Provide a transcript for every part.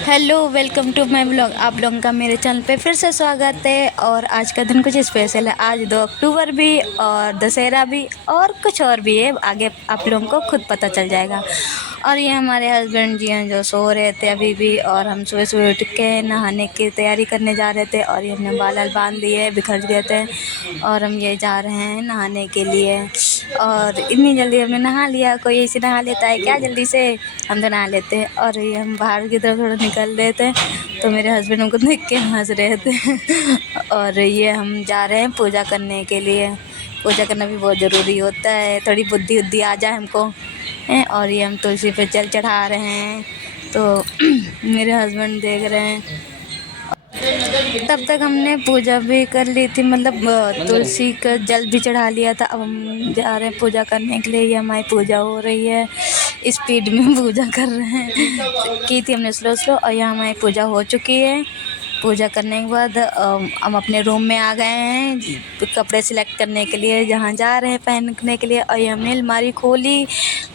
Hello, welcome to my blog. आप लोगों का मेरे चैनल पे फिर से स्वागत है। और आज का दिन कुछ स्पेशल है। आज 2 अक्टूबर भी और दशहरा भी और कुछ और भी है, आगे आप लोगों को खुद पता चल जाएगा। और ये हमारे हस्बैंड जी हैं जो सो रहे थे अभी भी, और हम सुबह सुबह उठ के नहाने की तैयारी करने जा रहे थे। और ये हमने बाल बांध लिए, बिखर गए थे, और हम ये जा रहे हैं नहाने के लिए। और इतनी जल्दी हमने नहा लिया, कोई ऐसे नहा लेता है क्या जल्दी से? हम तो नहा लेते हैं। और ये हम बाहर की तरफ थोड़ा निकल रहे थे तो मेरे हस्बैंड हमको देख के हंस रहे थे। और ये हम जा रहे हैं पूजा करने के लिए। पूजा करना भी बहुत ज़रूरी होता है, थोड़ी बुद्धि उद्धि आ जाए हमको हैं। और ये हम तुलसी पे जल चढ़ा रहे हैं तो मेरे हस्बैंड देख रहे हैं। तब तक हमने पूजा भी कर ली थी, मतलब तुलसी का जल भी चढ़ा लिया था। अब हम जा रहे हैं पूजा करने के लिए। ये हमारी पूजा हो रही है, स्पीड में पूजा कर रहे हैं, की थी हमने स्लो स्लो। और यहाँ हमारी पूजा हो चुकी है। पूजा करने के बाद हम अपने रूम में आ गए हैं कपड़े सिलेक्ट करने के लिए, जहाँ जा रहे हैं पहनने के लिए। और ये हमने अलमारी खोली,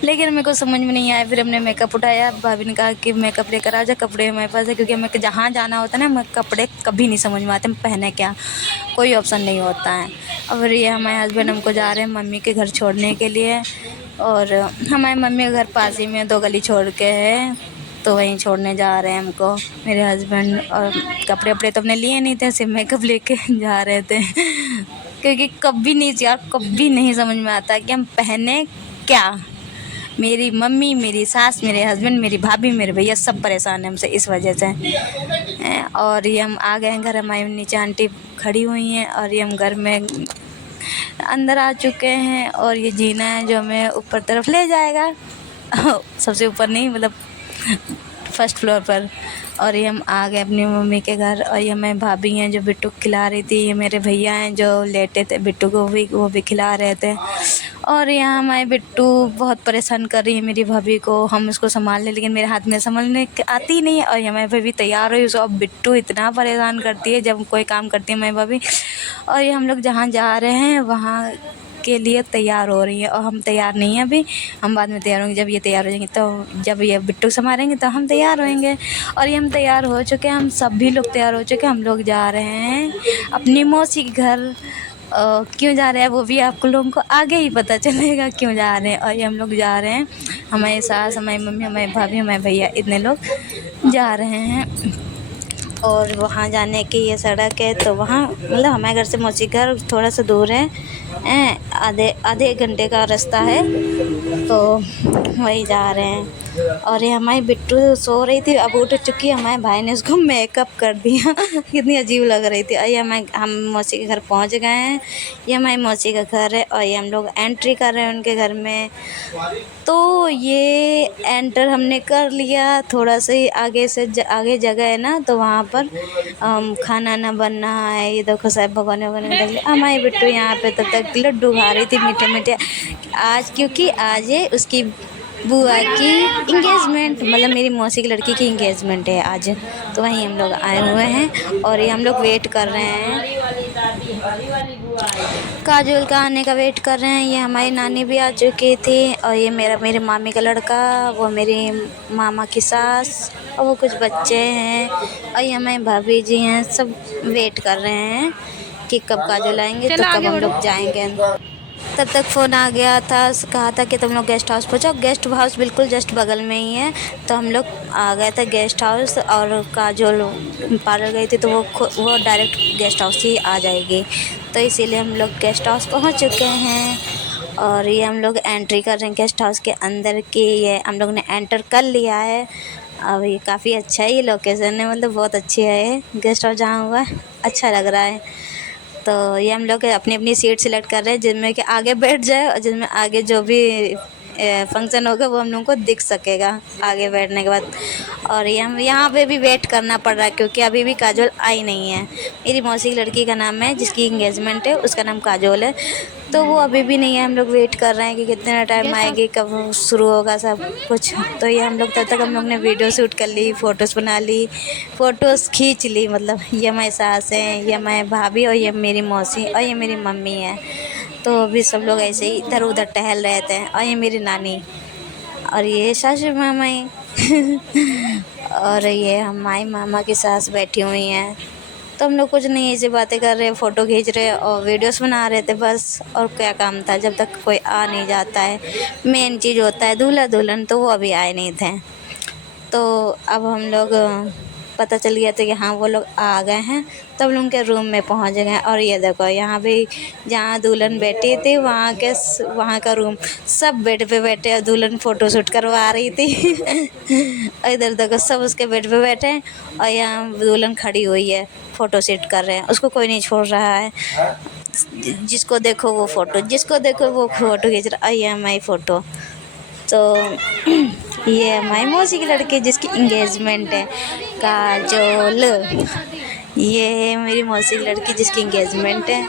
लेकिन मेरे को समझ में नहीं आया। फिर हमने मेकअप उठाया, भाभी ने कहा कि मेकअप लेकर आ जा, कपड़े हमारे पास है। क्योंकि हमें जहाँ जाना होता है ना, हमें कपड़े कभी नहीं समझ में आते हम पहने क्या, कोई ऑप्शन नहीं होता है। और ये हमारे हस्बैंड हमको जा रहे हैं मम्मी के घर छोड़ने के लिए। और हमारी मम्मी का घर पास ही में 2 गली छोड़ के है, तो वहीं छोड़ने जा रहे हैं हमको मेरे हस्बैंड। और कपड़े वपड़े तो हमने लिए नहीं थे, सिर्फ मेकअप लेके जा रहे थे। क्योंकि कभी नहीं यार, कभी नहीं समझ में आता कि हम पहने क्या। मेरी मम्मी, मेरी सास, मेरे हस्बैंड, मेरी भाभी, मेरे भैया सब परेशान हैं हमसे इस वजह से। और ये हम आ गए हैं घर, हमारी नीचे आंटी खड़ी हुई हैं। और ये हम घर में अंदर आ चुके हैं। और ये जीना है जो हमें ऊपर तरफ ले जाएगा। सबसे ऊपर नहीं, मतलब फर्स्ट फ्लोर पर। और ये हम आ गए अपनी मम्मी के घर। और ये हमें भाभी हैं जो बिट्टू को खिला रही थी, ये मेरे भैया हैं जो लेटे थे बिट्टू को, वो भी खिला रहे थे। और यहाँ हमारे बिट्टू बहुत परेशान कर रही है मेरी भाभी को। हम उसको संभाल लें, लेकिन मेरे हाथ में संभालने आती नहीं है। और ये हमारी भाभी तैयार हुई, उसको अब बिट्टू इतना परेशान करती है जब कोई काम करती है हमारी भाभी। और ये हम लोग जहाँ जा रहे हैं वहाँ के लिए तैयार हो रही है, और हम तैयार नहीं हैं अभी। हम बाद में तैयार होंगे, जब ये तैयार हो जाएंगे, तो जब ये बिट्टू संभालेंगे तो हम तैयार होंगे। और ये हम तैयार हो चुके हैं, हम सभी लोग तैयार हो चुके हैं। हम लोग जा रहे हैं अपनी मौसी के घर। क्यों जा रहे हैं वो भी आप लोगों को आगे ही पता चलेगा क्यों जा रहे हैं। और ये हम लोग जा रहे हैं, हमारी सास, हमारी मम्मी, हमारी भाभी, हमारे भैया, इतने लोग जा रहे हैं। और वहाँ जाने की ये सड़क है, तो वहाँ मतलब हमारे घर से मौसी घर थोड़ा सा दूर है, आधे आधे एक घंटे का रास्ता है, तो वही जा रहे हैं। और ये हमारी बिट्टू सो रही थी, अब उठ चुकी है। हमारे भाई ने उसको मेकअप कर दिया। कितनी अजीब लग रही थी। और ये हम मौसी के घर पहुंच गए हैं। ये हमारी मौसी का घर है, और ये हम लोग एंट्री कर रहे हैं उनके घर में। तो ये एंटर हमने कर लिया। थोड़ा सा ही आगे से आगे जगह है ना, तो वहाँ पर खाना ना बनना है। ये देखो साहब भगवान भगवान हमारी बिट्टू यहाँ पे तब तक लड्डू खा रही थी मीठे मीठे। आज क्योंकि आज है उसकी बुआ की इंगेजमेंट, मतलब मेरी मौसी की लड़की की इंगेजमेंट है आज, तो वहीं हम लोग आए हुए हैं। और ये हम लोग वेट कर रहे हैं, काजोल का आने का वेट कर रहे हैं। ये हमारी नानी भी आ चुकी थी। और ये मेरे मामी का लड़का, वो मेरी मामा की सास, और वो कुछ बच्चे हैं। और ये हमारी भाभी जी हैं, सब वेट कर रहे हैं कि कब काजोल आएंगे तो कब हम लोग जाएंगे। तब तक फ़ोन आ गया था, कहा था कि तुम लोग गेस्ट हाउस पहुँचो। गेस्ट हाउस बिल्कुल जस्ट बगल में ही है, तो हम लोग आ गए थे गेस्ट हाउस। और काजोल पार्लर गई थी, तो वो डायरेक्ट गेस्ट हाउस ही आ जाएगी, तो इसीलिए हम लोग गेस्ट हाउस पहुँच चुके हैं। और ये हम लोग एंट्री कर रहे हैं गेस्ट हाउस के अंदर की। ये हम लोग ने एंटर कर लिया है। अब ये काफ़ी अच्छा है, ये लोकेशन है, मतलब बहुत अच्छी है गेस्ट हाउस जहाँ हुआ है, अच्छा लग रहा है। तो ये हम लोग अपनी अपनी सीट सिलेक्ट कर रहे हैं, जिनमें कि आगे बैठ जाए, और जिनमें आगे जो भी फंक्शन होगा वो हम लोगों को दिख सकेगा आगे बैठने के बाद। और ये हम यहाँ पे भी वेट करना पड़ रहा है, क्योंकि अभी भी काजोल आई नहीं है। मेरी मौसी की लड़की का नाम है, जिसकी इंगेजमेंट है, उसका नाम काजोल है, तो वो अभी भी नहीं है। हम लोग वेट कर रहे हैं कि कितने टाइम आएगी, कब शुरू होगा सब कुछ। तो ये हम लोग तब तक हम लोग ने वीडियो शूट कर ली, फ़ोटोज़ बना ली, फ़ोटोज़ खींच ली। मतलब ये हमारी सास हैं, ये हमारी भाभी, और ये मेरी मौसी, और ये मेरी मम्मी है। तो अभी सब लोग ऐसे ही इधर उधर टहल रहे थे। और ये मेरी नानी, और ये सासू मामा ही। और ये हमारी मामा की सास बैठी हुई हैं। तो हम लोग कुछ नहीं, ऐसी बातें कर रहे, फ़ोटो खींच रहे और वीडियोस बना रहे थे बस। और क्या काम था जब तक कोई आ नहीं जाता है। मेन चीज़ होता है दूल्हा दुल्हन, तो वो अभी आए नहीं थे। तो अब हम लोग पता चल गया था कि हाँ वो लोग आ गए हैं, तब लोग उनके रूम में पहुंच गए। और ये देखो यहाँ भी जहाँ दुल्हन बैठी थी वहाँ का रूम, सब बेड पे बैठे और दुल्हन फ़ोटो शूट करवा रही थी। और इधर देखो सब उसके बेड पे बैठे हैं और यहाँ दुल्हन खड़ी हुई है, फ़ोटो शूट कर रहे हैं, उसको कोई नहीं छोड़ रहा है। जिसको देखो वो फ़ोटो, जिसको देखो वो फ़ोटो खींच रहा। ये हमारी फ़ोटो। तो ये हमारी मौसी की लड़की जिसकी इंगेजमेंट है, काजोल। ये है मेरी मौसी की लड़की जिसकी इंगेजमेंट है।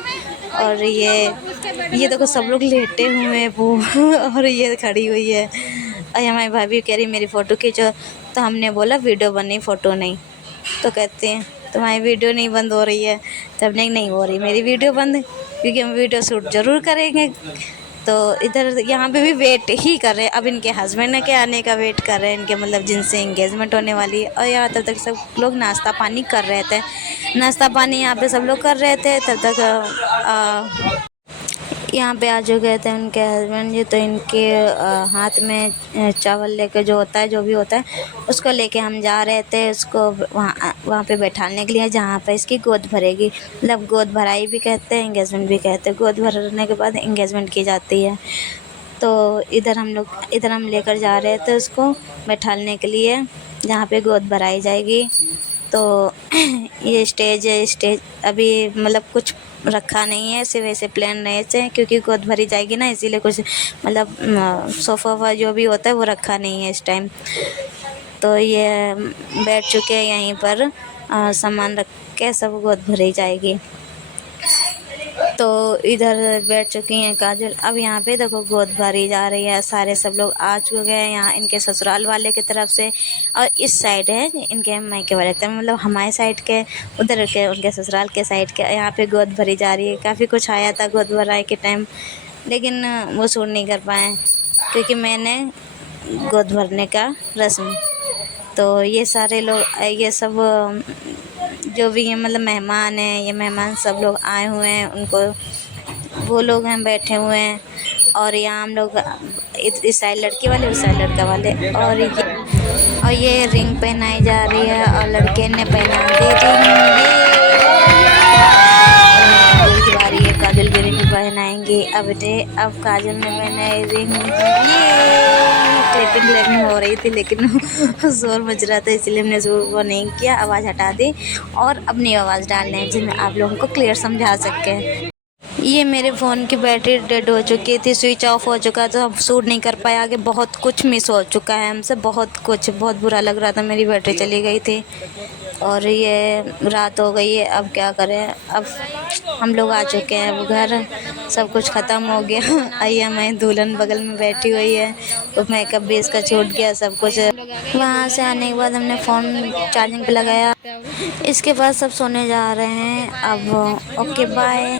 और ये देखो सब लोग लेटे हुए हैं वो और ये खड़ी हुई है। और हमारी भाभी कह रही मेरी फ़ोटो खींचो, तो हमने बोला वीडियो बनी फ़ोटो नहीं। तो कहते हैं तुम्हारी वीडियो नहीं बंद हो रही है। तो हमने नहीं हो रही मेरी वीडियो बंद, क्योंकि हम वीडियो शूट ज़रूर करेंगे। तो इधर यहाँ पे भी वेट ही कर रहे हैं, अब इनके हस्बैंड के आने का वेट कर रहे हैं, इनके मतलब जिनसे इंगेजमेंट होने वाली है। और यहाँ तब तक सब लोग नाश्ता पानी कर रहे थे। नाश्ता पानी यहाँ पे सब लोग कर रहे थे, तब तक यहाँ पे आ जो गए थे उनके हस्बैंड जी। तो इनके हाथ में चावल लेके जो होता है, जो भी होता है, उसको लेके हम जा रहे थे उसको वहाँ पे बैठाने के लिए, जहाँ पे इसकी गोद भरेगी। मतलब गोद भराई भी कहते हैं, इंगेजमेंट भी कहते हैं। गोद भरने के बाद इंगेजमेंट की जाती है। तो इधर हम लेकर जा रहे थे उसको बैठाने के लिए, जहाँ पे गोद भराई जाएगी। तो ये स्टेज है, स्टेज अभी मतलब कुछ रखा नहीं है, सिर्फ ऐसे प्लान रहे थे, क्योंकि गोद भरी जाएगी ना, इसीलिए कुछ मतलब सोफ़ा वोफ़ा जो भी होता है वो रखा नहीं है इस टाइम। तो ये बैठ चुके हैं यहीं पर, सामान रख के सब गोद भरी जाएगी। तो इधर बैठ चुकी हैं काजल। अब यहाँ पे देखो गोद भरी जा रही है, सारे सब लोग आ चुके हैं यहाँ इनके ससुराल वाले की तरफ से। और इस साइड है इनके मायके वाले तरफ, मतलब हमारे साइड के, उधर के उनके ससुराल के साइड के। यहाँ पे गोद भरी जा रही है। काफ़ी कुछ आया था गोद भराई के टाइम, लेकिन वो शूट नहीं कर पाए क्योंकि मैंने गोद भरने का रस्म। तो ये सारे लोग, ये सब जो भी है मतलब मेहमान हैं, ये मेहमान सब लोग आए हुए हैं, उनको वो लोग हैं बैठे हुए हैं। और यहाँ हम लोग इस साइड लड़की वाले, उस साइड लड़का वाले। और ये रिंग पहनाई जा रही है और लड़के ने पहना दी रिंग। काजल की बारी है, काजल भी रिंग पहनाएंगी। अब काजल ने पहनाई रिंग। क्लिपिंग हो रही थी लेकिन शोर मच रहा था, इसलिए हमने वो नहीं किया, आवाज़ हटा दी और अपनी आवाज़ डाल लें जिसमें आप लोगों को क्लियर समझा सके। ये मेरे फ़ोन की बैटरी डेड हो चुकी थी, स्विच ऑफ हो चुका, तो हम शूट नहीं कर पाए आगे। बहुत कुछ मिस हो चुका है हमसे, बहुत कुछ, बहुत बुरा लग रहा था, मेरी बैटरी चली गई थी। और ये रात हो गई है, अब क्या करें। अब हम लोग आ चुके हैं अब घर, सब कुछ ख़त्म हो गया। आइए हमारी दुल्हन बगल में बैठी हुई है, तो मेकअप भी इसका छूट गया सब कुछ। वहाँ से आने के बाद हमने फ़ोन चार्जिंग पे लगाया, इसके बाद सब सोने जा रहे हैं अब। Okay bye.